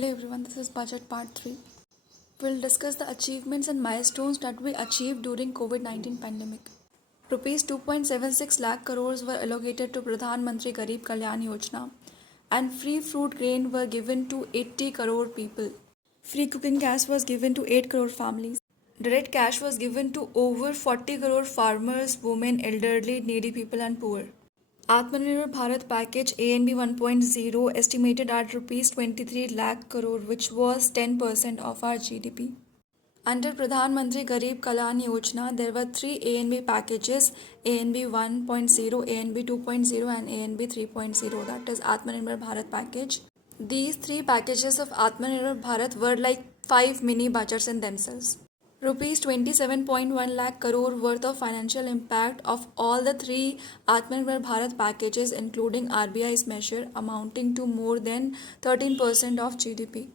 Hello everyone, this is Budget Part 3. We'll discuss the achievements and milestones that we achieved during COVID-19 pandemic. Rupees 2.76 lakh crores were allocated to Pradhan Mantri Garib Kalyan Yojana and free fruit grain were given to 80 crore people. Free cooking gas was given to 8 crore families. Direct cash was given to over 40 crore farmers, women, elderly, needy people and poor. Atmanirbhar Bharat package ANB 1.0 estimated at rupees 23 lakh crore, which was 10% of our GDP. Under Pradhan Mantri Garib Kalyan Yojana, there were three ANB packages: ANB 1.0, ANB 2.0 and ANB 3.0, that is Atmanirbhar Bharat package. These three packages of Atmanirbhar Bharat were like 5 mini budgets in themselves. Rupees 27.1 lakh crore worth of financial impact of all the three Atmanirbhar Bharat packages, including RBI's measure, amounting to more than 13% of GDP.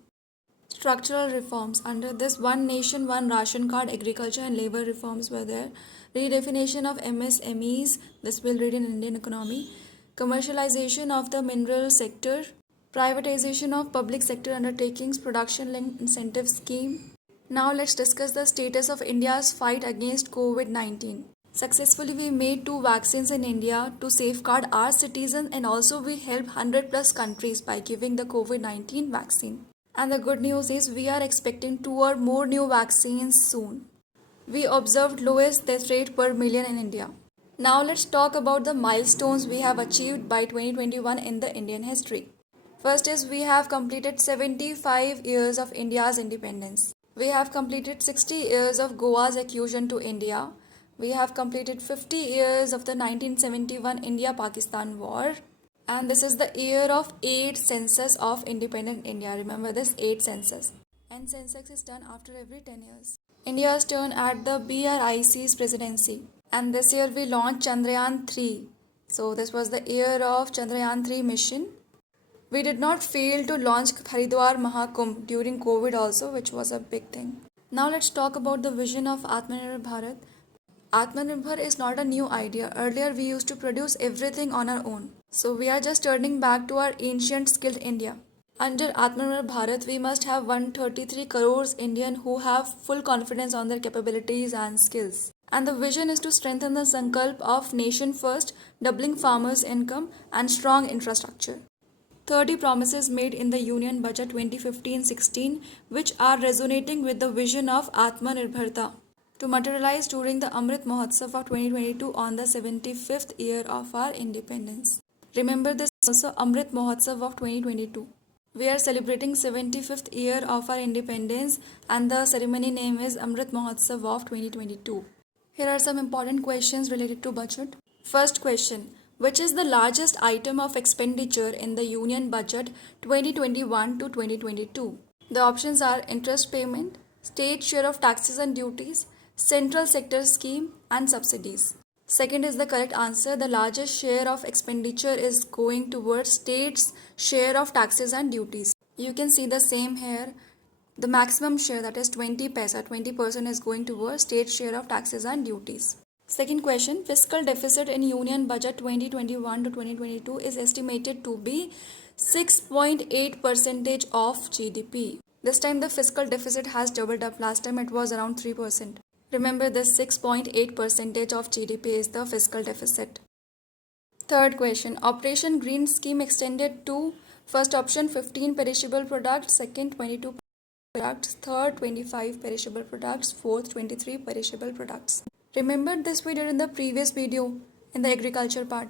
Structural reforms. Under this, one nation, one ration card, agriculture and labor reforms were there. Redefinition of MSMEs, this will read in Indian economy. Commercialization of the mineral sector. Privatization of public sector undertakings, production linked incentive scheme. Now let's discuss the status of India's fight against COVID-19. Successfully we made 2 vaccines in India to safeguard our citizens, and also we helped 100 plus countries by giving the COVID-19 vaccine. And the good news is we are expecting 2 or more new vaccines soon. We observed lowest death rate per million in India. Now let's talk about the milestones we have achieved by 2021 in the Indian history. First is we have completed 75 years of India's independence. We have completed 60 years of Goa's accession to India. We have completed 50 years of the 1971 India-Pakistan War. And this is the year of 8th census of independent India. Remember this, 8th census. And census is done after every 10 years. India's turn at the BRIC's presidency. And this year we launched Chandrayaan 3. So this was the year of Chandrayaan 3 mission. We did not fail to launch Haridwar Mahakumbh during COVID also, which was a big thing. Now let's talk about the vision of Atmanirbhar Bharat. Atmanirbhar is not a new idea. Earlier we used to produce everything on our own. So we are just turning back to our ancient skilled India. Under Atmanirbhar Bharat, we must have 133 crores Indian who have full confidence on their capabilities and skills. And the vision is to strengthen the sankalp of nation first, doubling farmers' income and strong infrastructure. 30 promises made in the Union Budget 2015-16 which are resonating with the vision of Atmanirbharta to materialize during the Amrit Mahotsav of 2022 on the 75th year of our independence. Remember this also, Amrit Mahotsav of 2022. We are celebrating 75th year of our independence and the ceremony name is Amrit Mahotsav of 2022. Here are some important questions related to budget. First question. Which is the largest item of expenditure in the Union Budget 2021 to 2022? The options are interest payment, state share of taxes and duties, central sector scheme and subsidies. Second is the correct answer. The largest share of expenditure is going towards state's share of taxes and duties. You can see the same here. The maximum share, that is 20 paisa, 20% is going towards state share of taxes and duties. Second question, fiscal deficit in Union Budget 2021 to 2022 is estimated to be 6.8% of GDP. This time the fiscal deficit has doubled up. Last time it was around 3%. Remember this, 6.8% of GDP is the fiscal deficit. Third question, Operation Green Scheme extended to first option 15 perishable products, second 22 products, third 25 perishable products, fourth 23 perishable products. Remember this we did in the previous video in the agriculture part.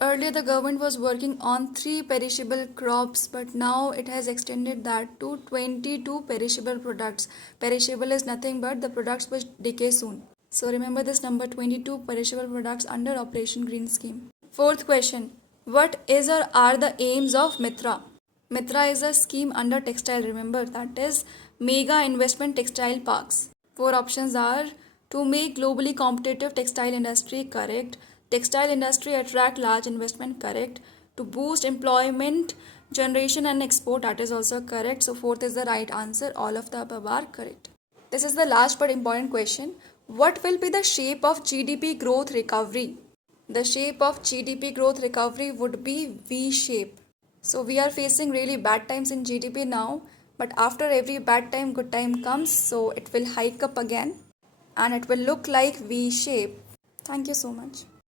Earlier the government was working on 3 perishable crops, but now it has extended that to 22 perishable products. Perishable is nothing but the products which decay soon. So remember this number, 22 perishable products under Operation Green Scheme. Fourth question, what is or are the aims of Mitra? Mitra is a scheme under textile, remember, that is Mega Investment Textile Parks. 4 options are to make globally competitive textile industry, correct. Textile industry attract large investment, correct. To boost employment generation and export, that is also correct. So fourth is the right answer. All of the above are correct. This is the last but important question. What will be the shape of GDP growth recovery? The shape of GDP growth recovery would be V shape. So we are facing really bad times in GDP now. But after every bad time, good time comes, so it will hike up again and it will look like V shape. Thank you so much.